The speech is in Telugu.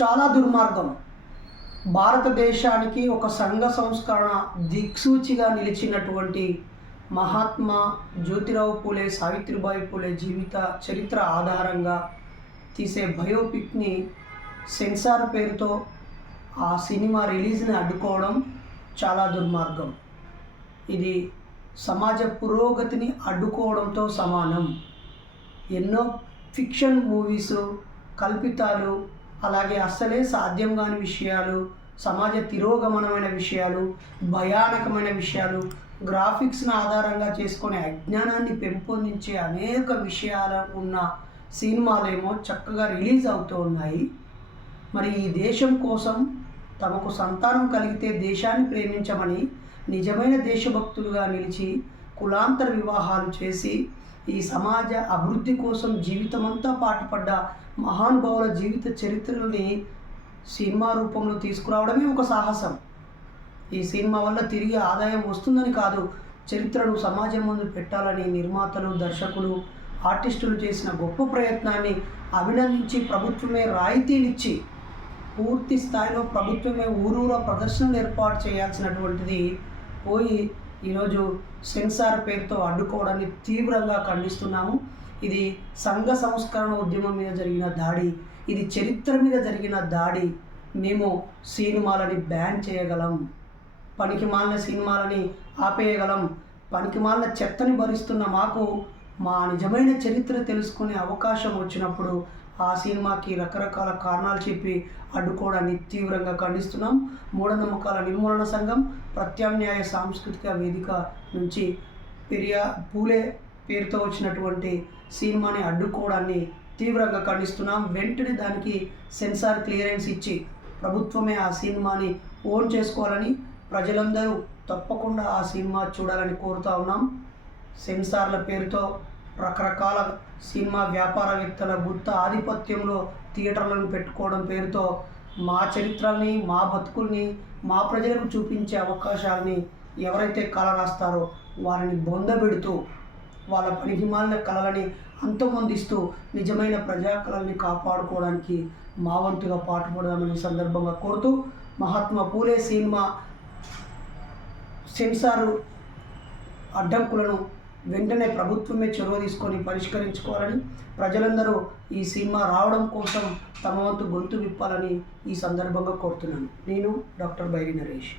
చాలా దుర్మార్గం. భారతదేశానికి ఒక సంఘ సంస్కరణ దిక్సూచిగా నిలిచినటువంటి మహాత్మా జ్యోతిరావు పూలే సావిత్రిబాయి పూలే జీవిత చరిత్ర ఆధారంగా తీసే బయోపిక్ని సెన్సార్ పేరుతో ఆ సినిమా రిలీజ్ని అడ్డుకోవడం చాలా దుర్మార్గం. ఇది సమాజ పురోగతిని అడ్డుకోవడంతో సమానం. ఎన్నో ఫిక్షన్ మూవీస్ కల్పితాలు అలాగే అస్సలే సాధ్యం కాని విషయాలు సమాజ తిరోగమనమైన విషయాలు భయానకమైన విషయాలు గ్రాఫిక్స్ను ఆధారంగా చేసుకునే అజ్ఞానాన్ని పెంపొందించే అనేక విషయాలు ఉన్న సినిమాలేమో చక్కగా రిలీజ్ అవుతూ ఉన్నాయి. మరి ఈ దేశం కోసం తమకు సంతానం కలిగితే దేశాన్ని ప్రేమించమని నిజమైన దేశభక్తులుగా నిలిచి కులాంతర వివాహాలు చేసి ఈ సమాజ అభివృద్ధి కోసం జీవితమంతా పాటుపడ్డ మహానుభావుల జీవిత చరిత్రలని సినిమా రూపంలో తీసుకురావడమే ఒక సాహసం. ఈ సినిమా వల్ల తిరిగి ఆదాయం వస్తుందని కాదు చరిత్రను సమాజం ముందు పెట్టాలని నిర్మాతలు దర్శకులు ఆర్టిస్టులు చేసిన గొప్ప ప్రయత్నాన్ని అభినందించి ప్రభుత్వమే రాయితీనిచ్చి పూర్తి స్థాయిలో ప్రభుత్వమే ఊరూరా ప్రదర్శనలు ఏర్పాటు చేయాల్సినటువంటిది పోయి ఈరోజు సెన్సార్ పేరుతో అడ్డుకోవడాన్ని తీవ్రంగా ఖండిస్తున్నాము. ఇది సంఘ సంస్కరణ ఉద్యమం మీద జరిగిన దాడి ఇది చరిత్ర మీద జరిగిన దాడి. మేము సినిమాలని బ్యాన్ చేయగలం పనికి మాలిన సినిమాలని ఆపేయగలం పనికి మాలిన చెత్తని భరిస్తున్న మాకు మా నిజమైన చరిత్ర తెలుసుకునే అవకాశం వచ్చినప్పుడు ఆ సినిమాకి రకరకాల కారణాలు చెప్పి అడ్డుకోవడాన్ని తీవ్రంగా ఖండిస్తున్నాం. మూఢనమ్మకాల నిర్మూలన సంఘం ప్రత్యామ్నాయ సాంస్కృతిక వేదిక నుంచి పెరియా పూలే పేరుతో వచ్చినటువంటి సినిమాని అడ్డుకోవడాన్ని తీవ్రంగా ఖండిస్తున్నాం. వెంటనే దానికి సెన్సార్ క్లియరెన్స్ ఇచ్చి ప్రభుత్వమే ఆ సినిమాని ఓన్ చేసుకోవాలని ప్రజలందరూ తప్పకుండా ఆ సినిమా చూడాలని కోరుతా ఉన్నాం. సెన్సార్ల పేరుతో రకరకాల సినిమా వ్యాపారవేత్తల గుత్త ఆధిపత్యంలో థియేటర్లను పెట్టుకోవడం పేరుతో మా చరిత్రల్ని మా బతుకుల్ని మా ప్రజలకు చూపించే అవకాశాలని ఎవరైతే కళ రాస్తారో వారిని బొందబెడుతూ వాళ్ళ పనికిమాలిన కళలని అంతమొందిస్తూ నిజమైన ప్రజా కళల్ని కాపాడుకోవడానికి మా వంతుగా పాటుపడదామని సందర్భంగా కోరుతూ మహాత్మా పూలే సినిమా సెన్సారు అడ్డంకులను వెంటనే ప్రభుత్వమే చొరవ తీసుకొని పరిష్కరించుకోవాలని ప్రజలందరూ ఈ సినిమా రావడం కోసం తమ వంతు గొంతు విప్పాలని ఈ సందర్భంగా కోరుతున్నాను. నేను డాక్టర్ బైరి నరేష్.